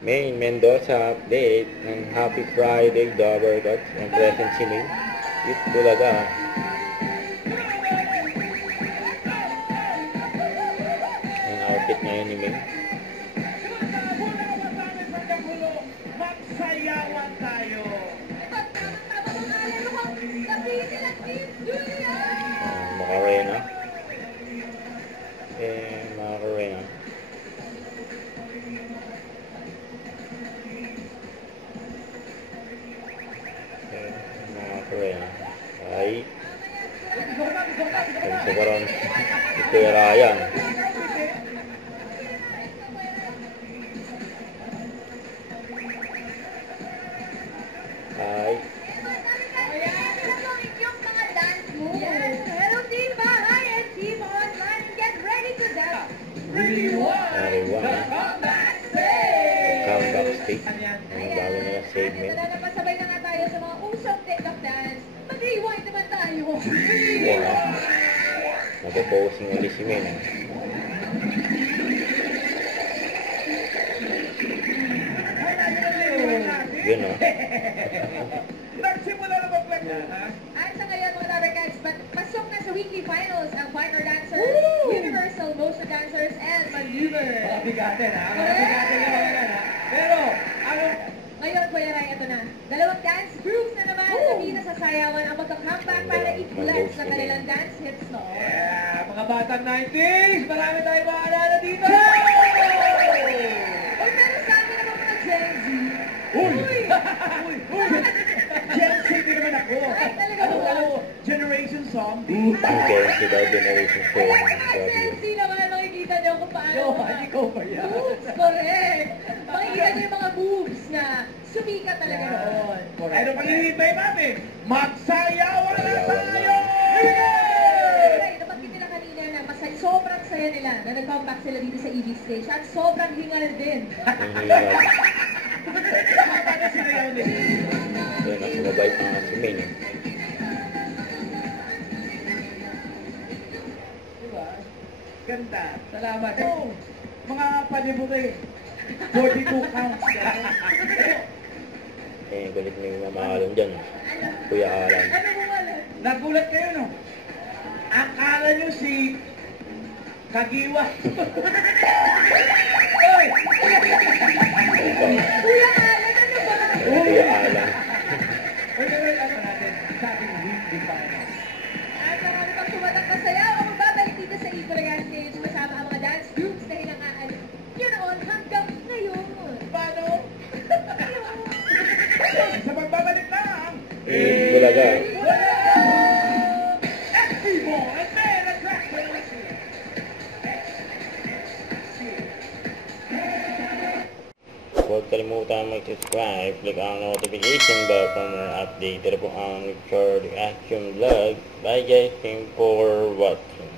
Maine Mendoza update ng Happy Friday Dobergut. Ang present si Maine. It Bulaga. Ang outfit ngayon ni Maine. Magsayawan tayo. Macarena. Macarena. Macarena. Ay. Gusto ko rin. Ito yung Ryan. Ay. Comeback stage. Ang bago nila segment. Napasabay na nga tayo sa mga usong TikTok dance. Mag-rewind naman tayo. Wala. Nagpo-posing ulit si Maine. Yun o. Nagsimula na ba plan na, ha? At sa ngayon mga Tabercats, pasok na sa weekly finals ang partner dancers, universal motion dancers, and maneuver. Mga bigatin, ha? Mga bigatin yung mga yan, ha? Pero, ano? Ngayon, Kuya Ray, ito na. Dalawang dance groups na naman na di nasasayawan ang magka-comeback para i-flex na kanilang dance hits, no? Yeah, mga batang 90s! Marami tayong maalala dito! Uy, pero sa amin naman mga Gen Z. Uy! Uy! Uy! Gen Z din naman ako! Ay, talaga Ano, ba? ano, Generation Zombie! Ang Gen Z daw generation Kaya 4. nga, Gen Z naman, makikita nyo kung paano. Yo, hindi ko ba yan? Moves, correct. Makikita nyo yung mga moves na sumikat talaga noon. Ano pang hinihintay natin? Magsayawan na tayo! Here we go! Right, nabanggit nila kanina na sobrang saya nila na nag-comeback sila dito sa EV stage at sobrang hingal din. Ang hirap. Paano sinayaw nila? Yun, ang sumabay pa nga si Maine. Diba? Ganda. Salamat. Oh, mga panibuti. 42 counts. Eh, galit na yung mamahalong dyan. Kuya Alan. Ano mo wala? Nagulat kayo, no? Akala nyo si Kagiwa. Oy! Kuya Alan, ano ba? Kuya Alan. Wait, ano natin? Sa ating weekly finals. At ang ano pang tumatak na sayaw, ang magbabalik dito sa Ibulaga stage kasama ang mga dance groups na hinangaan nyo noon hanggang ngayon. Paano? Sa pagbabalik na ang Bulaga. Activo and Man Attraction. Huwag kalimutan mag-subscribe, click ang notification bell para updated po ang third action vlog. Bye guys, thank you for watching.